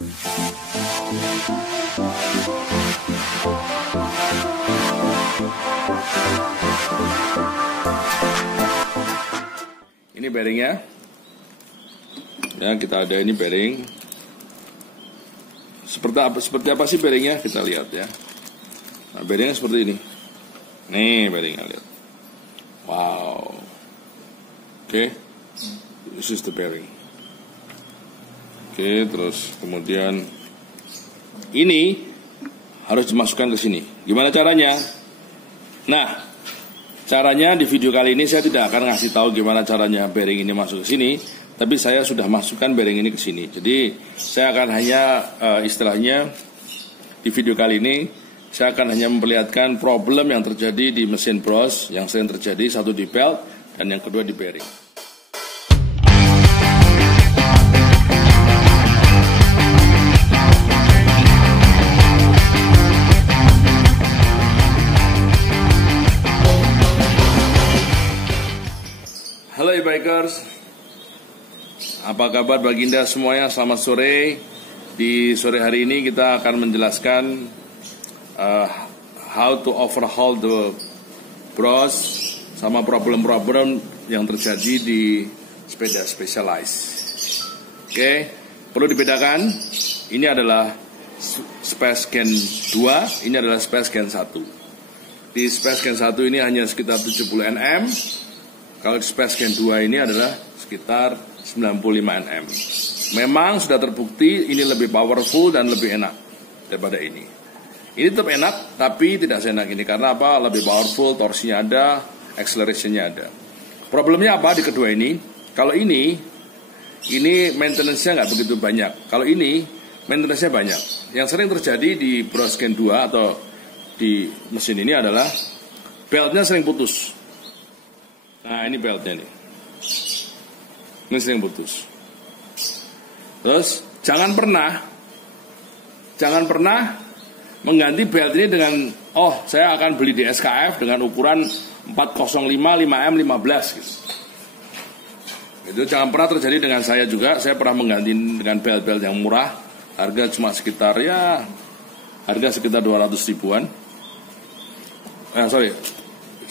Ini bearingnya. Ya, kita ada ini bearing. Seperti apa sih bearingnya? Kita lihat ya. Nah, bearingnya seperti ini. Nih bearingnya, lihat. Wow. Oke. This is the bearing. Oke, terus kemudian ini harus dimasukkan ke sini. Gimana caranya? Nah, caranya di video kali ini saya tidak akan ngasih tahu gimana caranya bearing ini masuk ke sini, tapi saya sudah masukkan bearing ini ke sini. Jadi saya akan hanya istilahnya di video kali ini saya akan hanya memperlihatkan problem yang terjadi di mesin bros yang sering terjadi, satu di belt dan yang kedua di bearing. Halo e-bikers, apa kabar baginda semuanya? Selamat sore. Di sore hari ini kita akan menjelaskan how to overhaul the bros sama problem-problem yang terjadi di sepeda Specialized. Oke, perlu dibedakan. Ini adalah Space Gen 2, ini adalah Space Gen 1. Di Space Gen 1 ini hanya sekitar 70 Nm. Kalau di Space Gen 2 ini adalah sekitar 95 Nm. Memang sudah terbukti ini lebih powerful dan lebih enak daripada ini. Ini tetap enak, tapi tidak seenak ini. Karena apa? Lebih powerful, torsinya ada, acceleration-nya ada. Problemnya apa di kedua ini? Kalau ini maintenance-nya nggak begitu banyak. Kalau ini, maintenance-nya banyak. Yang sering terjadi di bros Gen 2 atau di mesin ini adalah beltnya sering putus. Nah, ini beltnya nih. Ini sering putus. Terus jangan pernah mengganti belt ini dengan saya akan beli di SKF dengan ukuran 405 5M 15 gitu. Itu jangan pernah terjadi dengan saya juga. Saya pernah mengganti dengan belt-belt yang murah, harga cuma sekitar 200 ribuan.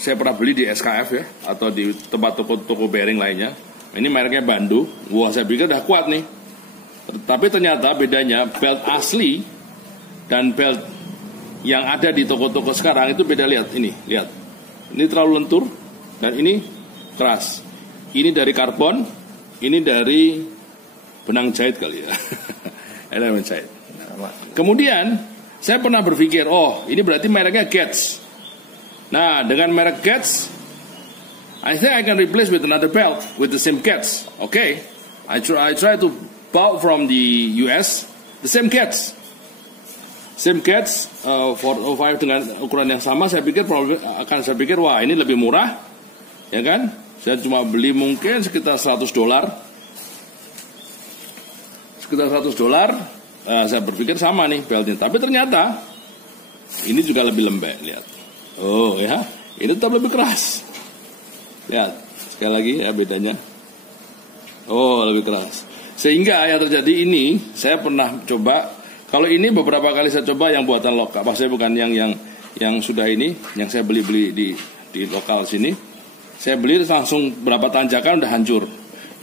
Saya pernah beli di SKF ya, atau di tempat toko bearing lainnya. Ini mereknya Bandu. Wah, saya pikir udah kuat nih. Tapi ternyata bedanya belt asli dan belt yang ada di toko-toko sekarang itu beda. Lihat ini, lihat. Ini terlalu lentur dan ini keras. Ini dari karbon, ini dari benang jahit kali ya. Elemen jahit. Kemudian saya pernah berpikir, ini berarti mereknya Getz. Nah, dengan merek Getz, I think I can replace with another belt with the same Getz. Okay, I try to buy from the US the same Getz, 405 dengan ukuran yang sama. Saya pikir wah ini lebih murah, ya kan? Saya cuma beli mungkin sekitar $100. Saya berpikir sama nih beltnya, tapi ternyata ini juga lebih lembek. Lihat. Ya, ini tetap lebih keras. Lihat, sekali lagi ya bedanya. Lebih keras. Sehingga yang terjadi ini, saya pernah coba. Kalau ini beberapa kali saya coba yang buatan lokal. Maksudnya bukan yang sudah ini, yang saya beli di lokal sini. Saya beli langsung berapa tanjakan udah hancur.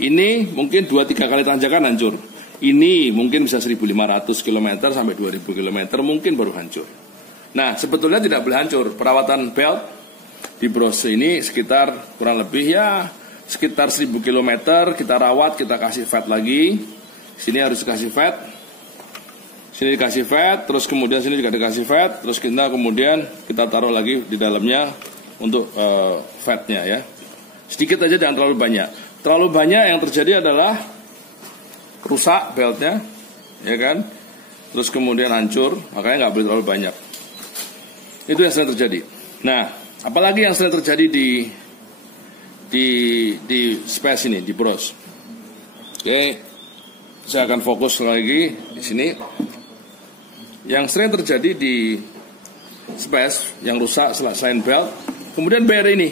Ini mungkin 2-3 kali tanjakan hancur. Ini mungkin bisa 1.500 km sampai 2.000 km mungkin baru hancur. Nah, sebetulnya tidak boleh hancur. Perawatan belt di bros ini sekitar kurang lebih sekitar 1.000 km kita rawat, kita kasih fat lagi. Sini harus dikasih fat. Sini dikasih fat, terus kemudian sini juga dikasih fat, terus kemudian kita taruh lagi di dalamnya untuk fatnya ya. Sedikit aja, jangan terlalu banyak. Terlalu banyak yang terjadi adalah rusak beltnya, ya kan? Terus kemudian hancur, makanya nggak boleh terlalu banyak. Itu yang sering terjadi. Nah, apalagi yang sering terjadi di space ini, di bros. Oke, saya akan fokus lagi di sini. Yang sering terjadi di space yang rusak selain belt, kemudian bearing ini,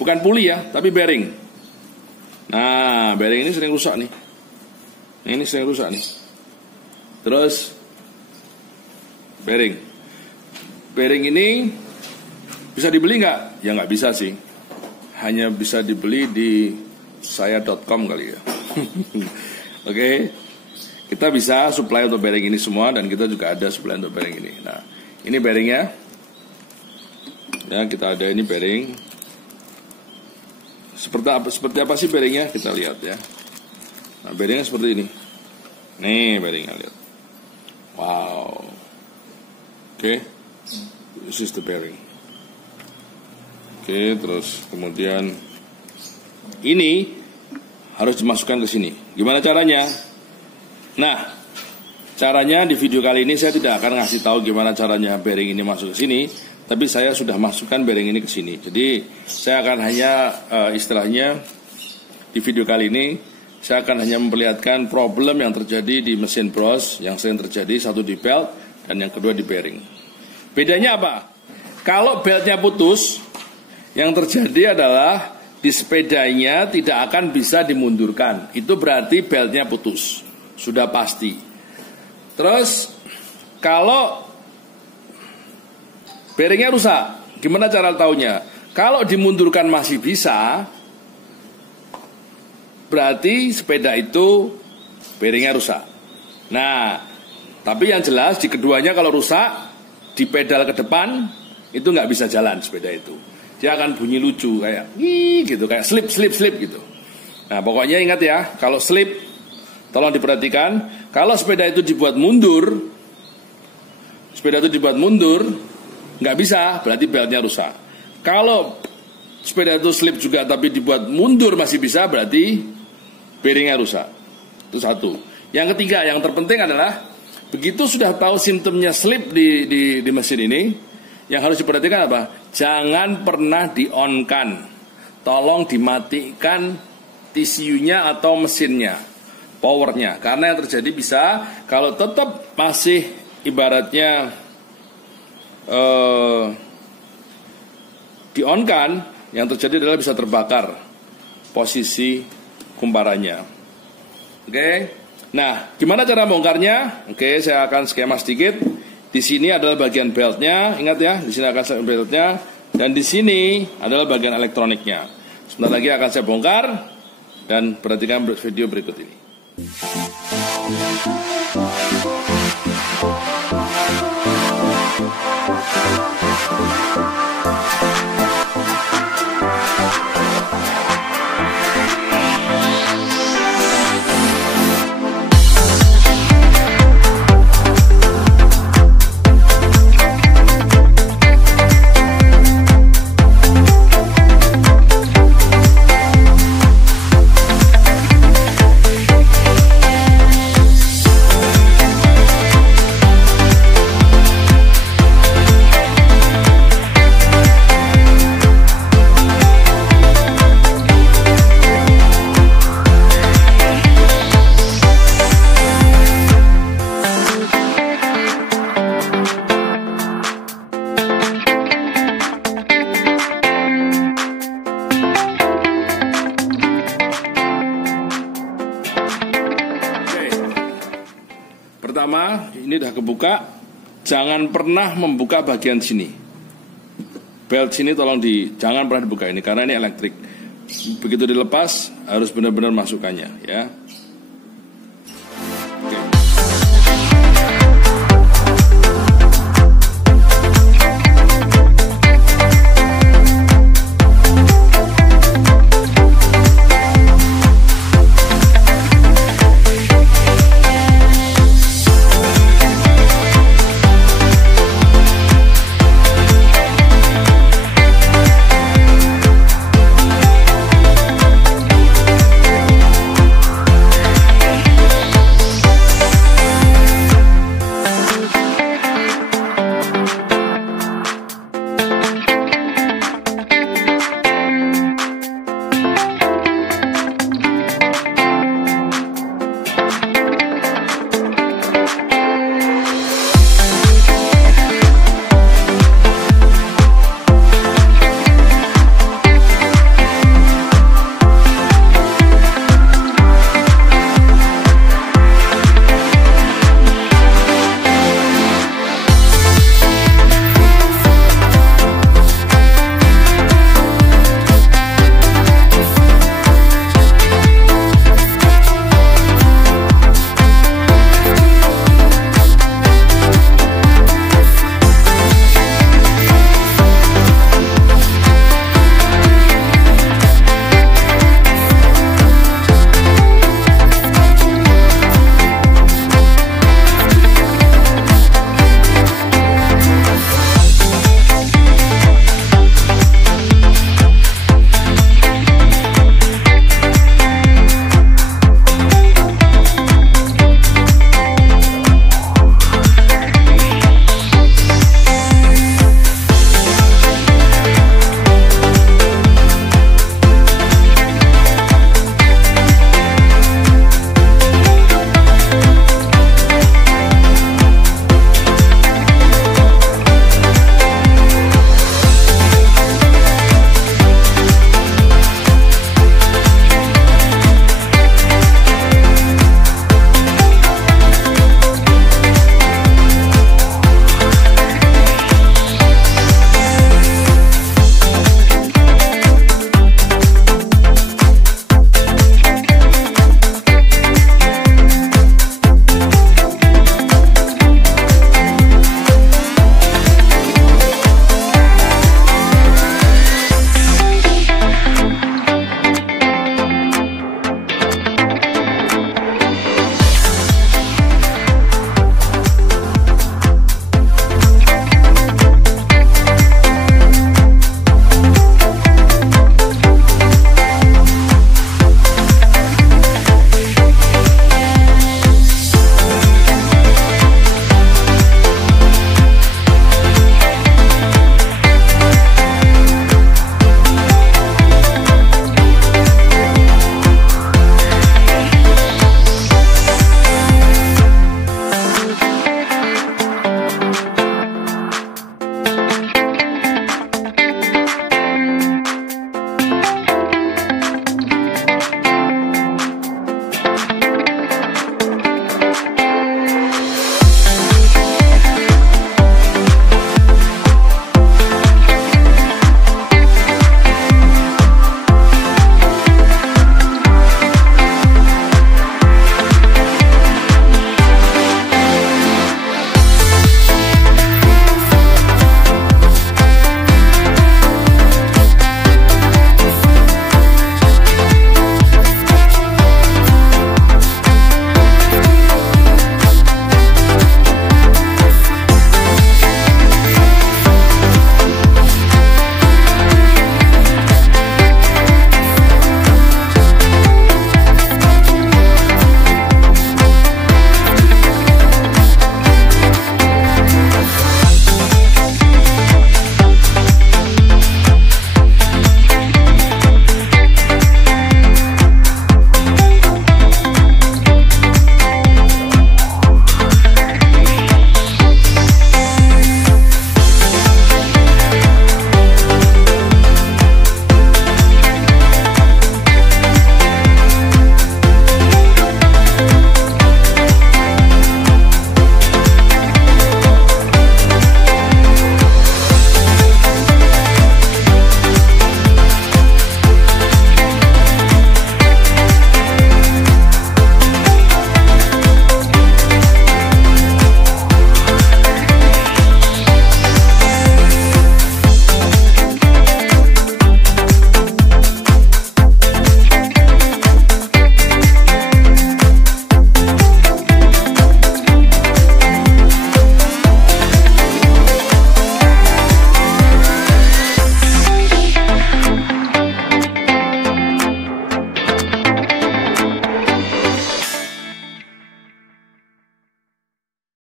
bukan puli ya, tapi bearing. Nah, bearing ini sering rusak nih. Ini sering rusak nih. Terus bearing. Bearing ini bisa dibeli nggak? Ya nggak bisa sih. Hanya bisa dibeli di saya.com kali ya. Oke. Kita bisa supply untuk bearing ini semua, dan kita juga ada supply untuk bearing ini. Nah, ini bearingnya. Ya, kita ada ini bearing. Seperti apa sih bearingnya? Kita lihat ya. Nah, bearingnya seperti ini. Nih bearingnya, lihat. Wow. Oke. This is the bearing. Oke, terus kemudian ini harus dimasukkan ke sini. Gimana caranya? Nah, caranya di video kali ini saya tidak akan ngasih tahu gimana caranya bearing ini masuk ke sini, tapi saya sudah masukkan bearing ini ke sini. Jadi saya akan hanya istilahnya di video kali ini saya akan hanya memperlihatkan problem yang terjadi di mesin bros yang sering terjadi, satu di belt dan yang kedua di bearing. Bedanya apa? Kalau beltnya putus, yang terjadi adalah di sepedanya tidak akan bisa dimundurkan. Itu berarti beltnya putus. Sudah pasti. Terus kalau bearingnya rusak, gimana cara taunya? Kalau dimundurkan masih bisa, berarti sepeda itu bearingnya rusak. Nah, tapi yang jelas di keduanya kalau rusak, di pedal ke depan itu nggak bisa jalan sepeda itu. Dia akan bunyi lucu kayak gitu, kayak slip gitu. Nah, pokoknya ingat ya, kalau slip, tolong diperhatikan, kalau sepeda itu dibuat mundur, nggak bisa, berarti beltnya rusak. Kalau sepeda itu slip juga tapi dibuat mundur masih bisa, berarti bearingnya rusak. Itu satu. Yang ketiga, yang terpenting adalah begitu sudah tahu simptomnya slip di mesin ini, yang harus diperhatikan apa? Jangan pernah di-on-kan. Tolong dimatikan TCU-nya atau mesinnya, powernya. Karena yang terjadi bisa, kalau tetap masih ibaratnya di-on-kan, yang terjadi adalah bisa terbakar posisi kumparannya. Oke. Nah, gimana cara bongkarnya? Oke, saya akan skema sedikit. Di sini adalah bagian beltnya, ingat ya, di sini akan beltnya, dan di sini adalah bagian elektroniknya. Sebentar lagi akan saya bongkar, dan perhatikan video berikut ini. Pertama, ini udah kebuka, jangan pernah membuka bagian sini. Belt sini tolong jangan pernah dibuka ini karena ini elektrik. Begitu dilepas harus benar-benar masukkannya ya.